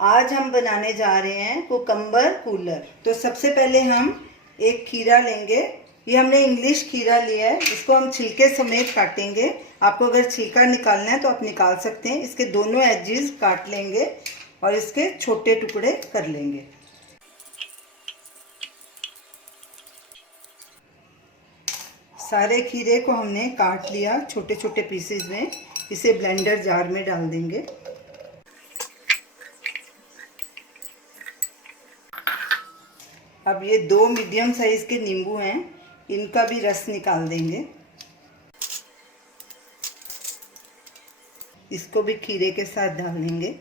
आज हम बनाने जा रहे हैं कुकम्बर कूलर। तो सबसे पहले हम एक खीरा लेंगे। ये हमने इंग्लिश खीरा लिया है, इसको हम छिलके समेत काटेंगे। आपको अगर छिलका निकालना है तो आप निकाल सकते हैं। इसके दोनों एजेस काट लेंगे और इसके छोटे टुकड़े कर लेंगे। सारे खीरे को हमने काट लिया छोटे छोटे पीसेस में। इसे ब्लेंडर जार में डाल देंगे। अब ये 2 मीडियम साइज के नींबू हैं, इनका भी रस निकाल देंगे। इसको भी खीरे के साथ डाल देंगे।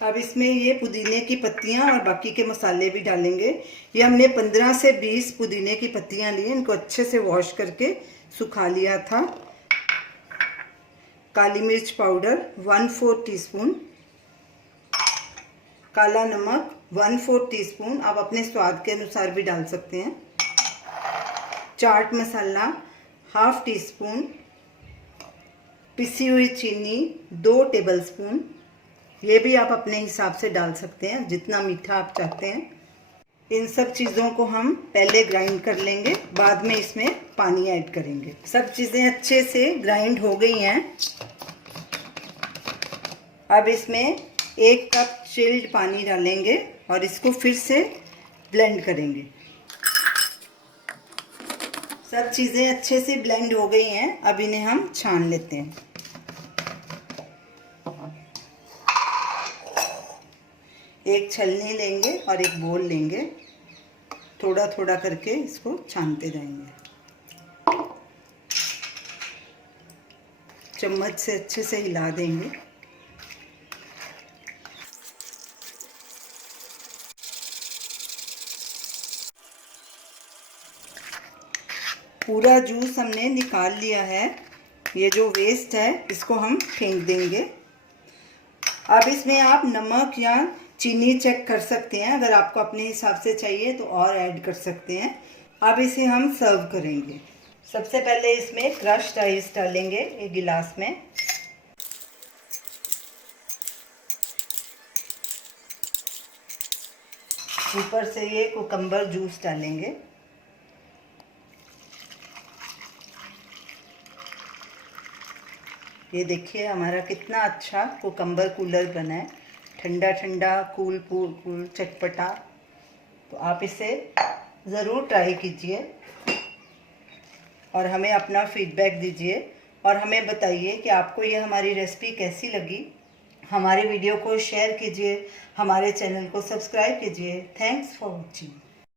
अब इसमें ये पुदीने की पत्तियां और बाकी के मसाले भी डालेंगे। ये हमने 15 से 20 पुदीने की पत्तियां ली, इनको अच्छे से वॉश करके सुखा लिया था। काली मिर्च पाउडर 1/4 टीस्पून, काला नमक 1/4 टीस्पून, आप अपने स्वाद के अनुसार भी डाल सकते हैं। चाट मसाला 1/2 टीस्पून, पिसी हुई चीनी 2 टेबलस्पून, ये भी आप अपने हिसाब से डाल सकते हैं जितना मीठा आप चाहते हैं। इन सब चीज़ों को हम पहले ग्राइंड कर लेंगे, बाद में इसमें पानी ऐड करेंगे। सब चीज़ें अच्छे से ग्राइंड हो गई हैं। अब इसमें 1 कप चिल्ड पानी डालेंगे और इसको फिर से ब्लेंड करेंगे। सब चीज़ें अच्छे से ब्लेंड हो गई हैं। अब इन्हें हम छान लेते हैं। एक छलनी लेंगे और एक बोल लेंगे, थोड़ा थोड़ा करके इसको छानते जाएंगे। चम्मच से अच्छे से हिला देंगे। पूरा जूस हमने निकाल लिया है। ये जो वेस्ट है इसको हम फेंक देंगे। अब इसमें आप नमक या चीनी चेक कर सकते हैं, अगर आपको अपने हिसाब से चाहिए तो और ऐड कर सकते हैं। अब इसे हम सर्व करेंगे। सबसे पहले इसमें क्रश्ड आइस डालेंगे एक गिलास में। ऊपर से ये कुकम्बर जूस डालेंगे। ये देखिए हमारा कितना अच्छा कुकम्बर कूलर बना है, ठंडा ठंडा, कूल कूल चटपटा। तो आप इसे ज़रूर ट्राई कीजिए और हमें अपना फीडबैक दीजिए और हमें बताइए कि आपको ये हमारी रेसिपी कैसी लगी। हमारे वीडियो को शेयर कीजिए, हमारे चैनल को सब्सक्राइब कीजिए। Thanks for watching.